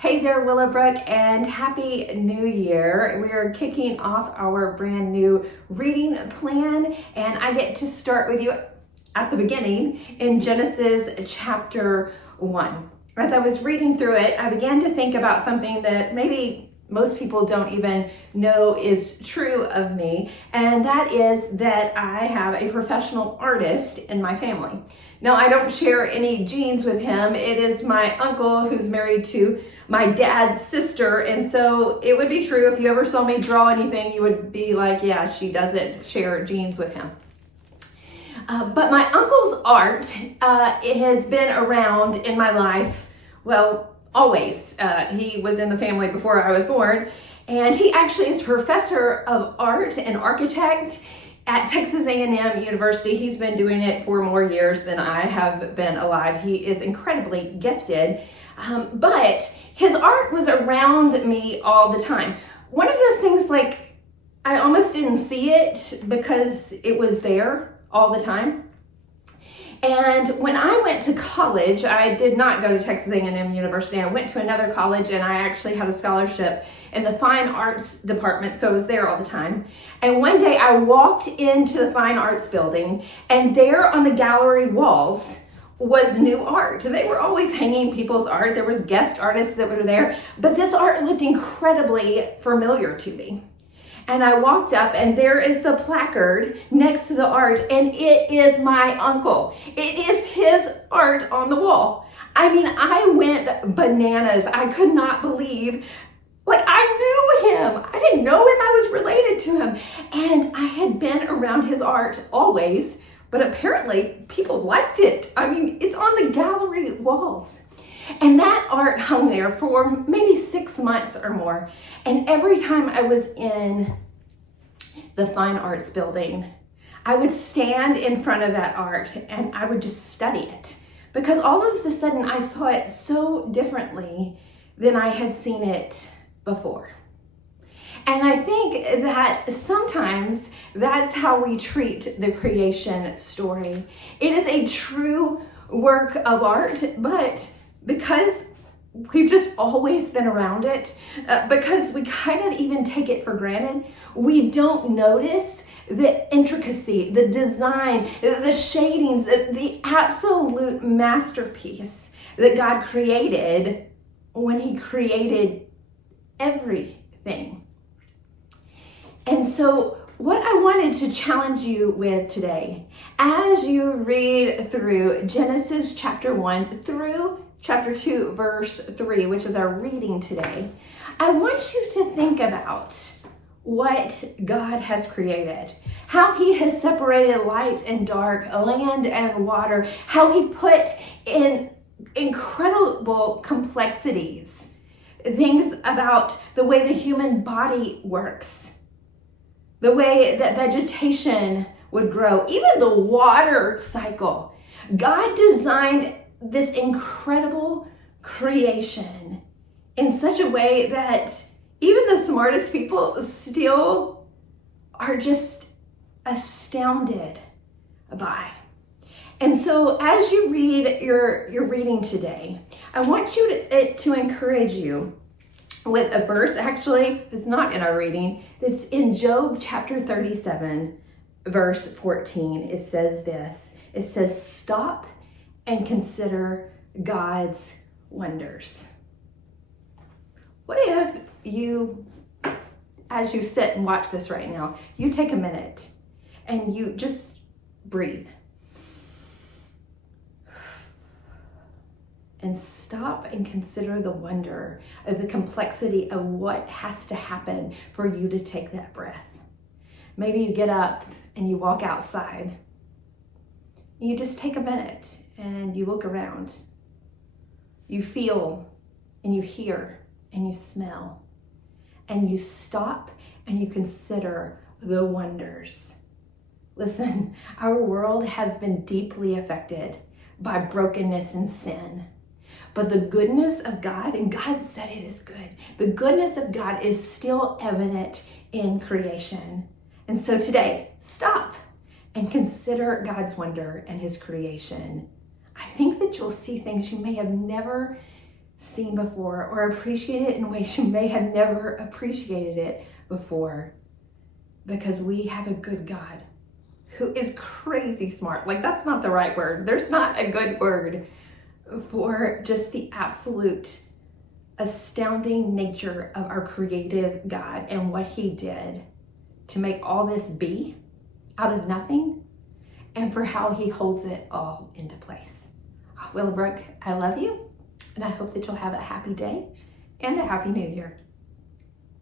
Hey there, Willowbrook, and Happy New Year. We are kicking off our brand new reading plan, and I get to start with you at the beginning in Genesis chapter 1. As I was reading through it, I began to think about something that maybe most people don't even know is true of me, and that is that I have a professional artist in my family. Now, I don't share any genes with him. It is my uncle who's married to my dad's sister, and so it would be true if you ever saw me draw anything, you would be like, yeah, she doesn't share genes with him. But my uncle's art it has been around in my life, well, always. He was in the family before I was born, and he actually is professor of art and architect at Texas A&M University. He's been doing it for more years than I have been alive. He is incredibly gifted, but his art was around me all the time. One of those things, like, I almost didn't see it because it was there all the time. And when I went to college, I did not go to Texas A&M University. I went to another college, and I actually had a scholarship in the fine arts department, so I was there all the time. And one day I walked into the fine arts building, and there on the gallery walls was new art. They were always hanging people's art. There was guest artists that were there, but this art looked incredibly familiar to me. And I walked up, and there is the placard next to the art, and it is my uncle. It is his art on the wall. I mean, I went bananas. I could not believe, like, I knew him. I didn't know him. I was related to him. And I had been around his art always, but apparently people liked it. I mean, it's on the gallery walls. And that art hung there for maybe 6 months or more. And every time I was in the fine arts building, I would stand in front of that art and I would just study it. Because all of a sudden I saw it so differently than I had seen it before. And I think that sometimes that's how we treat the creation story. It is a true work of art, but because we've just always been around it, because we kind of even take it for granted, we don't notice the intricacy, the design, the shadings, the absolute masterpiece that God created when He created everything. And so what I wanted to challenge you with today, as you read through Genesis chapter 1 through chapter 2, verse 3, which is our reading today, I want you to think about what God has created, how He has separated light and dark, land and water, how He put in incredible complexities, things about the way the human body works, the way that vegetation would grow, even the water cycle. God designed this incredible creation in such a way that even the smartest people still are just astounded by. And so as you read your reading today, I want to encourage you with a verse. Actually, it's not in our reading. It's in Job chapter 37, verse 14. It says this. It says, "Stop and consider God's wonders." What if you, as you sit and watch this right now, you take a minute and you just breathe and stop and consider the wonder of the complexity of what has to happen for you to take that breath. Maybe you get up and you walk outside. You just take a minute and you look around. You feel and you hear and you smell. And you stop and you consider the wonders. Listen, our world has been deeply affected by brokenness and sin. But the goodness of God, and God said it is good, the goodness of God is still evident in creation. And so today, stop and consider God's wonder and His creation. I think that you'll see things you may have never seen before or appreciate it in ways you may have never appreciated it before, because we have a good God who is crazy smart. Like, that's not the right word. There's not a good word for just the absolute astounding nature of our creative God and what he did to make all this be out of nothing, and for how he holds it all into place. Willowbrook, I love you, and I hope that you'll have a happy day and a happy new year.